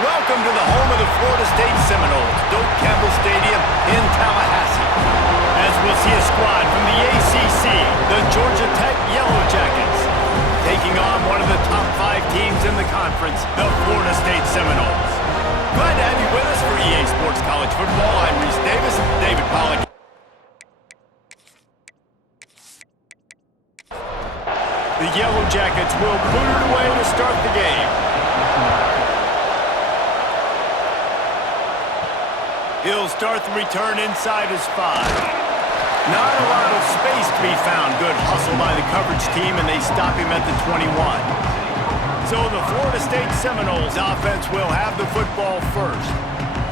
Welcome to the home of the Florida State Seminoles, Doak Campbell Stadium in Tallahassee. As we'll see a squad from the ACC, the Georgia Tech Yellow Jackets, taking on one of the top 5 teams in the conference, the Florida State Seminoles. Glad to have you with us for EA Sports College Football. I'm Reese Davis, David Pollack. The Yellow Jackets will boot it away to start the game. He'll start the return inside his 5. Not a lot of space to be found. Good hustle by the coverage team, and they stop him at the 21. So the Florida State Seminoles offense will have the football first.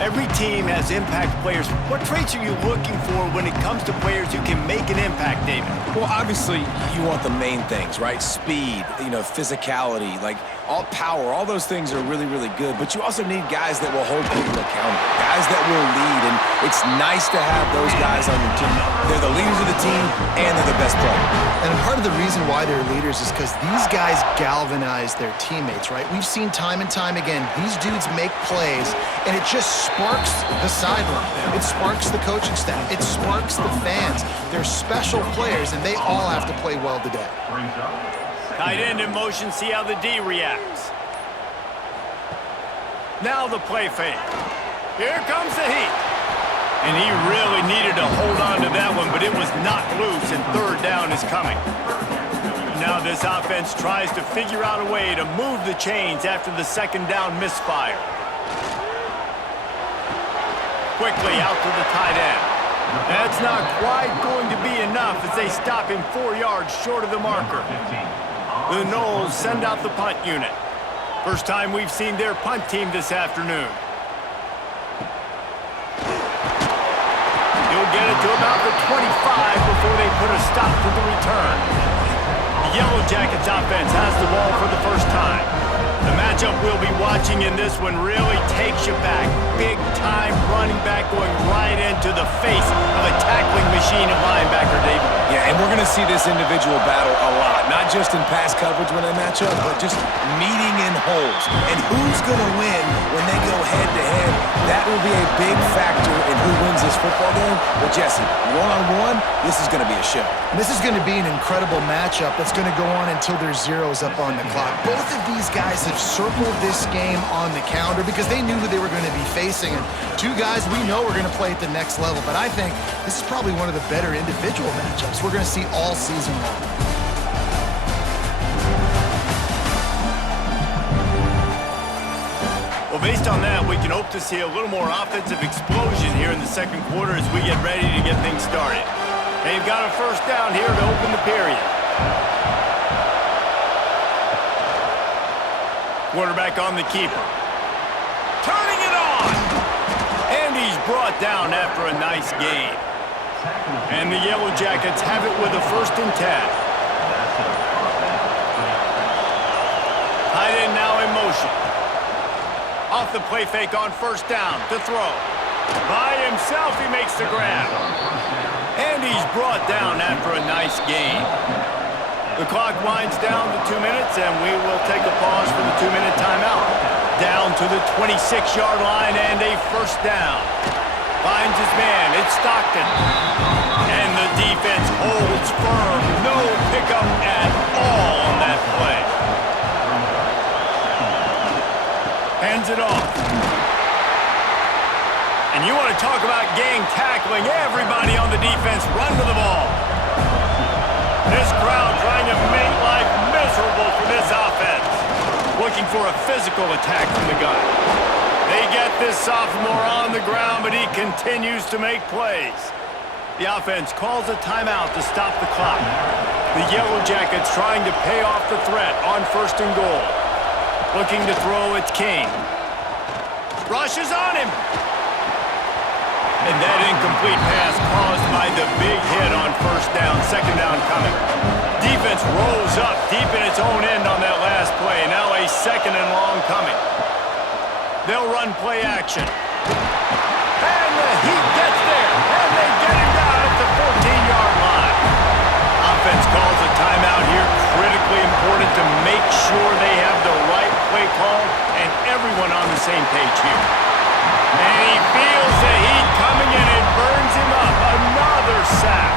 Every team has impact players. What traits are you looking for when it comes to players who can make an impact, David? Well, obviously, you want the main things, right? Speed, physicality, all power. All those things are really, really good. But you also need guys that will hold people accountable, guys that will lead. And it's nice to have those guys on your team. They're the leaders of the team, and they're the best players. And part of the reason why they're leaders is because these guys galvanize their teammates, right? We've seen time and time again, these dudes make plays, and it just sparks the sideline. It sparks the coaching staff. It sparks the fans. They're special players, and they all have to play well today. Tight end in motion, see how the D reacts. Now the play fake. Here comes the heat. And he really needed to hold on to that one, but it was knocked loose, and third down is coming. Now this offense tries to figure out a way to move the chains after the second down misfire. Quickly out to the tight end. That's not quite going to be enough as they stop him 4 yards short of the marker. The Noles send out the punt unit. First time we've seen their punt team this afternoon. He'll get it to about the 25 before they put a stop to the return. The Yellow Jackets offense has the ball for the first time. The matchup we'll be watching in this one really takes you back. Big-time running back going right into the face of a tackling machine at linebacker, David. Yeah, and we're going to see this individual battle a lot. Not just in pass coverage when they match up, but just meeting in holes. And who's going to win when they go head-to-head? That will be a big factor in who wins this football game. But, Jesse, one-on-one, this is going to be a show. And this is going to be an incredible matchup that's going to go on until there's zeros up on the clock. Both of these guys have circled this game on the calendar because they knew who they were going to be facing. And two guys we know are going to play at the next level. But I think this is probably one of the better individual matchups we're going to see all season long. Well, based on that, we can hope to see a little more offensive explosion here in the second quarter as we get ready to get things started. They've got a first down here to open the period. Quarterback on the keeper. Turning it on! And he's brought down after a nice gain. And the Yellow Jackets have it with a 1st and 10. Tight end now in motion. Off the play fake on first down to throw. By himself, he makes the grab. And he's brought down after a nice gain. The clock winds down to 2 minutes, and we will take a pause for the 2-minute timeout. Down to the 26-yard line and a first down. Finds his man. It's Stockton. And the defense holds firm. No pickup at all on that play. Hands it off. And you want to talk about gang tackling. Everybody on the defense run to the ball. This crowd trying to make life miserable for this offense. Looking for a physical attack from the gun. They get this sophomore on the ground, but he continues to make plays. The offense calls a timeout to stop the clock. The Yellow Jackets trying to pay off the threat on 1st and goal. Looking to throw, it's King. Rushes on him. And that incomplete pass caused by the big hit on first down. Second down coming. Defense rolls up deep in its own end on that last play. Now a 2nd and long coming. They'll run play action. And the Heat gets there. And they get him down at the 14-yard line. Offense calls a timeout here. Critically important to make sure they have the right play called, and everyone on the same page here. And he feels the heat coming in. It burns him up. Another sack.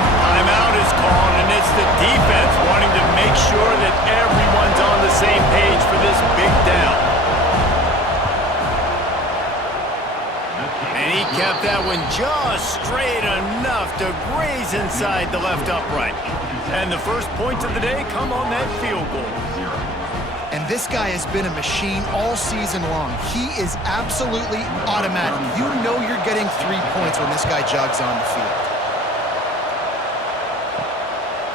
Timeout is called, and it's the defense wanting to make sure that everyone's on the same page for this big down. And he kept that one just straight enough to graze inside the left upright. And the first points of the day come on that field goal. And this guy has been a machine all season long. He is absolutely automatic. You know you're getting 3 points when this guy jogs on the field.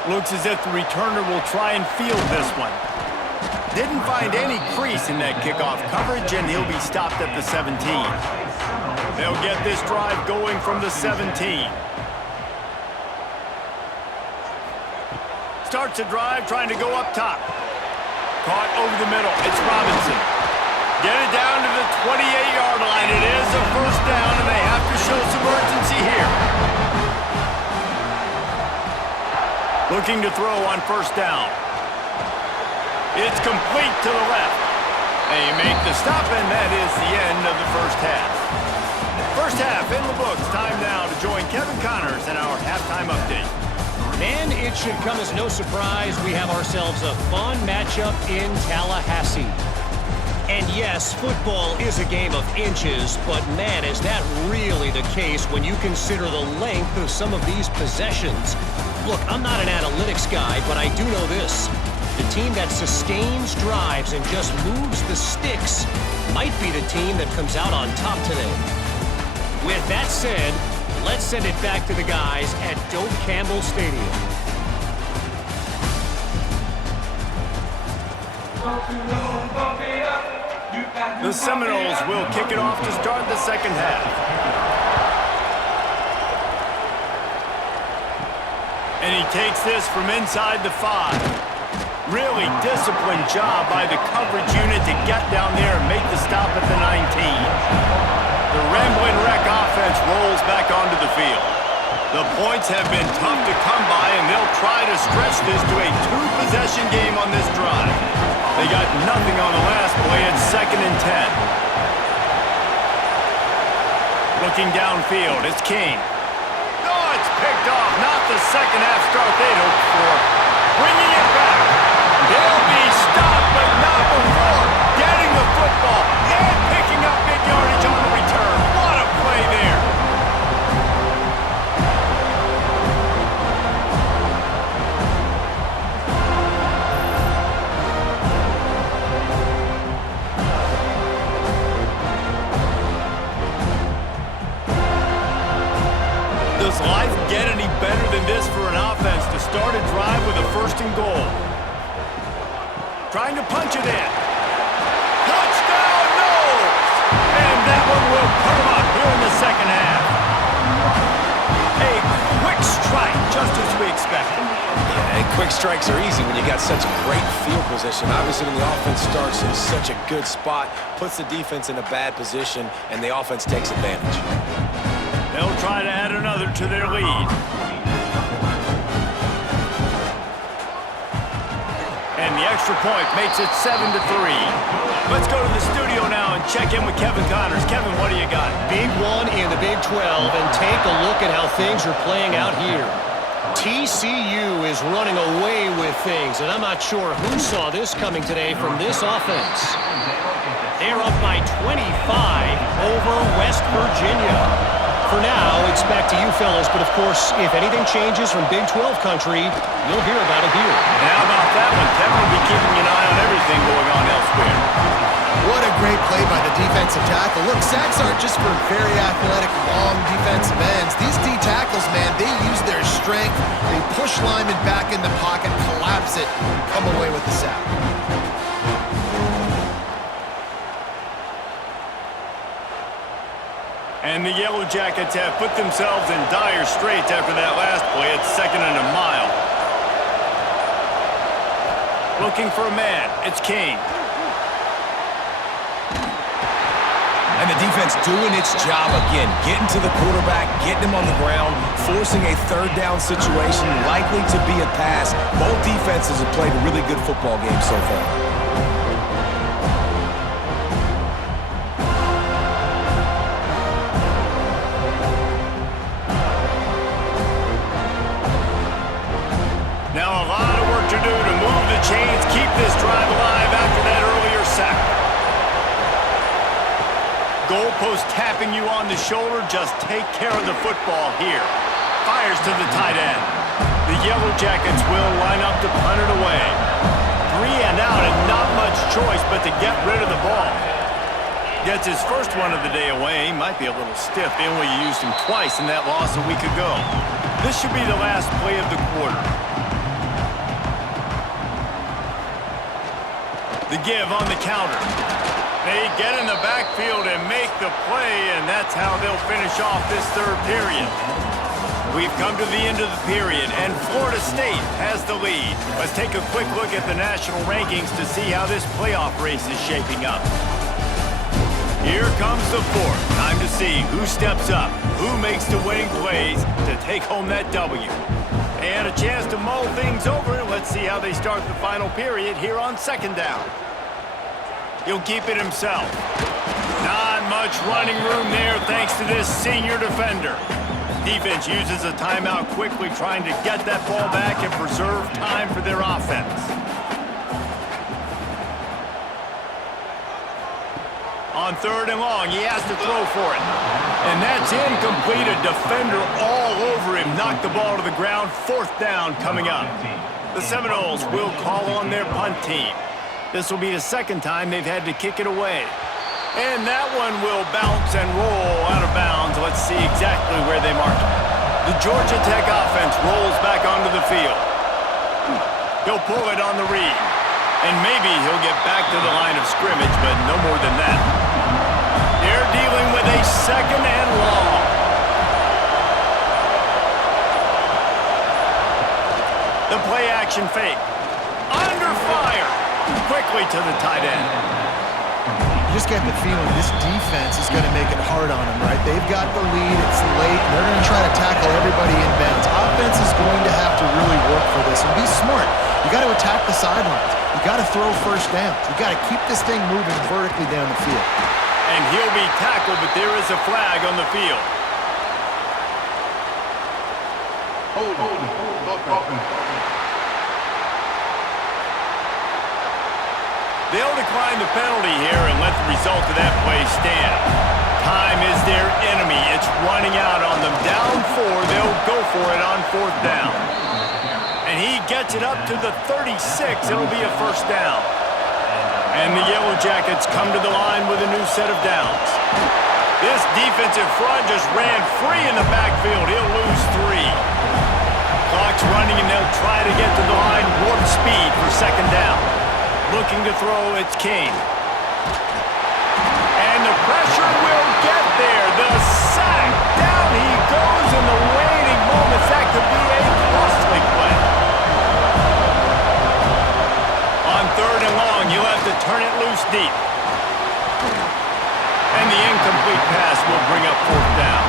Looks as if the returner will try and field this one. Didn't find any crease in that kickoff coverage, and he'll be stopped at the 17. They'll get this drive going from the 17. Starts a drive trying to go up top. Caught over the middle. It's Robinson. Get it down to the 28-yard line. It is a first down, and they have to show some urgency here. Looking to throw on first down. It's complete to the left. They make the stop, and that is the end of the first half. First half in the books. Time now to join Kevin Connors in our halftime update. And it should come as no surprise we have ourselves a fun matchup in Tallahassee. And yes, football is a game of inches, but man, is that really the case when you consider the length of some of these possessions. Look, I'm not an analytics guy, but I do know this. The team that sustains drives and just moves the sticks might be the team that comes out on top today. With that said, let's send it back to the guys at Doak Campbell Stadium. The Seminoles will kick it off to start the second half. And he takes this from inside the 5. Really disciplined job by the coverage unit to get down there and make the stop at the 19. The Ramblin' Wreck offense rolls back onto the field. The points have been tough to come by, and they'll try to stretch this to a 2-possession game on this drive. They got nothing on the last play. It's 2nd and 10. Looking downfield, it's King. Oh, it's picked off. Not the second half start they'd hoped for. Bringing it back. They'll be stopped, but not before getting the football and picking up big yardage on the return. What a play there. Does life get any better than this for an offense to start a drive with a 1st and goal? Trying to punch it in. Touchdown, no! And that one will put him up here in the second half. A quick strike, just as we expected. Yeah, and quick strikes are easy when you got such a great field position. Obviously, when the offense starts in such a good spot, puts the defense in a bad position, and the offense takes advantage. They'll try to add another to their lead. And the extra point makes it 7-3. Let's go to the studio now and check in with Kevin Connors. Kevin, what do you got? Big one in the Big 12, and take a look at how things are playing out here. TCU is running away with things, and I'm not sure who saw this coming today from this offense. They're up by 25 over West Virginia. For now, it's back to you fellas, but of course, if anything changes from Big 12 country, you'll hear about it here. And how about that one? Kevin will be keeping an eye on everything going on elsewhere. What a great play by the defensive tackle. Look, sacks aren't just for very athletic, long defensive ends. These D tackles, man, they use their strength. They push linemen back in the pocket, collapse it, and come away with the sack. And the Yellow Jackets have put themselves in dire straits after that last play. It's 2nd and a mile. Looking for a man. It's King. And the defense doing its job again, getting to the quarterback, getting him on the ground, forcing a 3rd down situation, likely to be a pass. Both defenses have played a really good football game so far. Goalpost tapping you on the shoulder. Just take care of the football here. Fires to the tight end. The Yellow Jackets will line up to punt it away. 3 and out and not much choice but to get rid of the ball. Gets his first one of the day away. Might be a little stiff. They only used him twice in that loss a week ago. This should be the last play of the quarter. The give on the counter. They get in the backfield and make the play, and that's how they'll finish off this third period. We've come to the end of the period, and Florida State has the lead. Let's take a quick look at the national rankings to see how this playoff race is shaping up. Here comes the fourth. Time to see who steps up, who makes the winning plays to take home that W. And a chance to mull things over. Let's see how they start the final period here on second down. He'll keep it himself. Not much running room there thanks to this senior defender. Defense uses a timeout quickly, trying to get that ball back and preserve time for their offense. On third and long, he has to throw for it. And that's incomplete. A defender all over him. Knocked the ball to the ground. Fourth down coming up. The Seminoles will call on their punt team. This will be the second time they've had to kick it away. And that one will bounce and roll out of bounds. Let's see exactly where they mark it. The Georgia Tech offense rolls back onto the field. He'll pull it on the read. And maybe he'll get back to the line of scrimmage, but no more than that. They're dealing with a second and long. The play action fake. Under fire. Quickly to the tight end. You just get the feeling this defense is going to make it hard on them, right? They've got the lead. It's late. They're going to try to tackle everybody inbounds. Offense is going to have to really work for this and be smart. You got to attack the sidelines. You got to throw first downs. You got to keep this thing moving vertically down the field. And he'll be tackled, but there is a flag on the field. They'll decline the penalty here and let the result of that play stand. Time is their enemy. It's running out on them. Down 4, they'll go for it on fourth down. And he gets it up to the 36. It'll be a first down. And the Yellow Jackets come to the line with a new set of downs. This defensive front just ran free in the backfield. He'll lose 3. Clock's running, and they'll try to get to the line warp speed for second down. Looking to throw, it's King. And the pressure will get there. The sack. Down he goes in the waning moments. That could be a costly play. On third and long, you'll have to turn it loose deep. And the incomplete pass will bring up fourth down.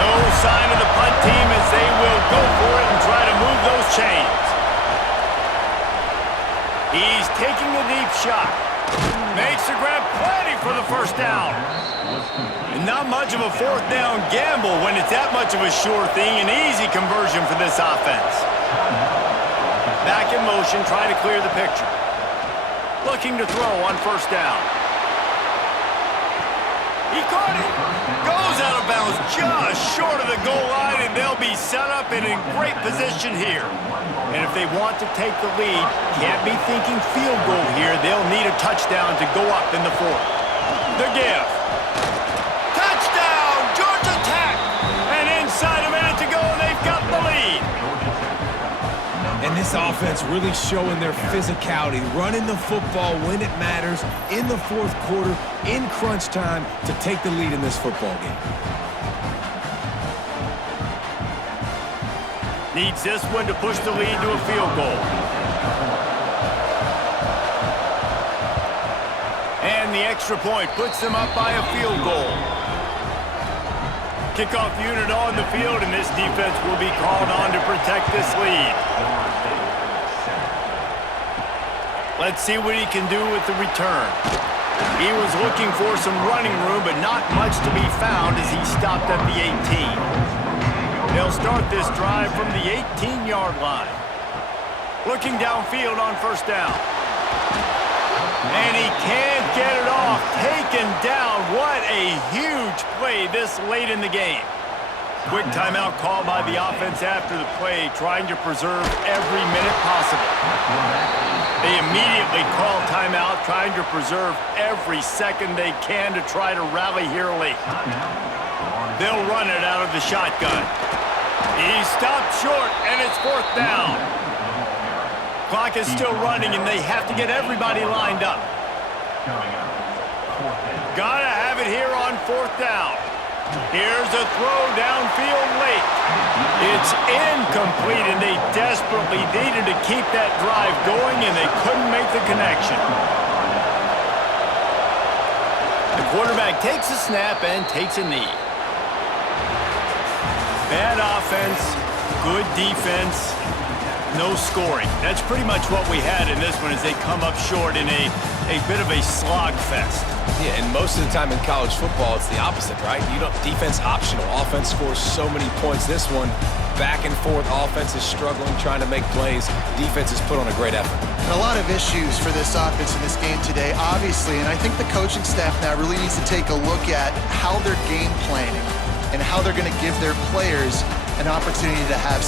No sign of the punt team as they will go for it and try to move those chains. He's taking the deep shot. Makes the grab, plenty for the first down. And not much of a fourth down gamble when it's that much of a sure thing. An easy conversion for this offense. Back in motion, trying to clear the picture. Looking to throw on first down. He caught it. Goes out of bounds just short of the goal line, and they'll be set up and in great position here. And if they want to take the lead, can't be thinking field goal here. They'll need a touchdown to go up in the fourth. The give. Touchdown, Georgia Tech! And inside a minute to go, and they've got the lead. And this offense really showing their physicality, running the football when it matters, in the fourth quarter, in crunch time, to take the lead in this football game. Needs this one to push the lead to a field goal. And the extra point puts them up by a field goal. Kickoff unit on the field, and this defense will be called on to protect this lead. Let's see what he can do with the return. He was looking for some running room, but not much to be found as he stopped at the 18. They'll start this drive from the 18-yard line. Looking downfield on first down. And he can't get it off. Taken down a huge play this late in the game. Quick timeout called by the offense after the play, trying to preserve every minute possible. They immediately call timeout, trying to preserve every second they can to try to rally here late. They'll run it out of the shotgun. He stopped short, and it's 4th down. Clock is still running, and they have to get everybody lined up. Gotta have it here on 4th down. Here's a throw downfield late. It's incomplete, and they desperately needed to keep that drive going, and they couldn't make the connection. The quarterback takes a snap and takes a knee. Bad offense, good defense, no scoring. That's pretty much what we had in this one as they come up short in a bit of a slogfest. Yeah, and most of the time in college football, it's the opposite, right? You don't defense optional. Offense scores so many points. This one, back and forth. Offense is struggling, trying to make plays. Defense has put on a great effort. And a lot of issues for this offense in this game today, obviously, and I think the coaching staff now really needs to take a look at how they're game planning and how they're going to give their players an opportunity to have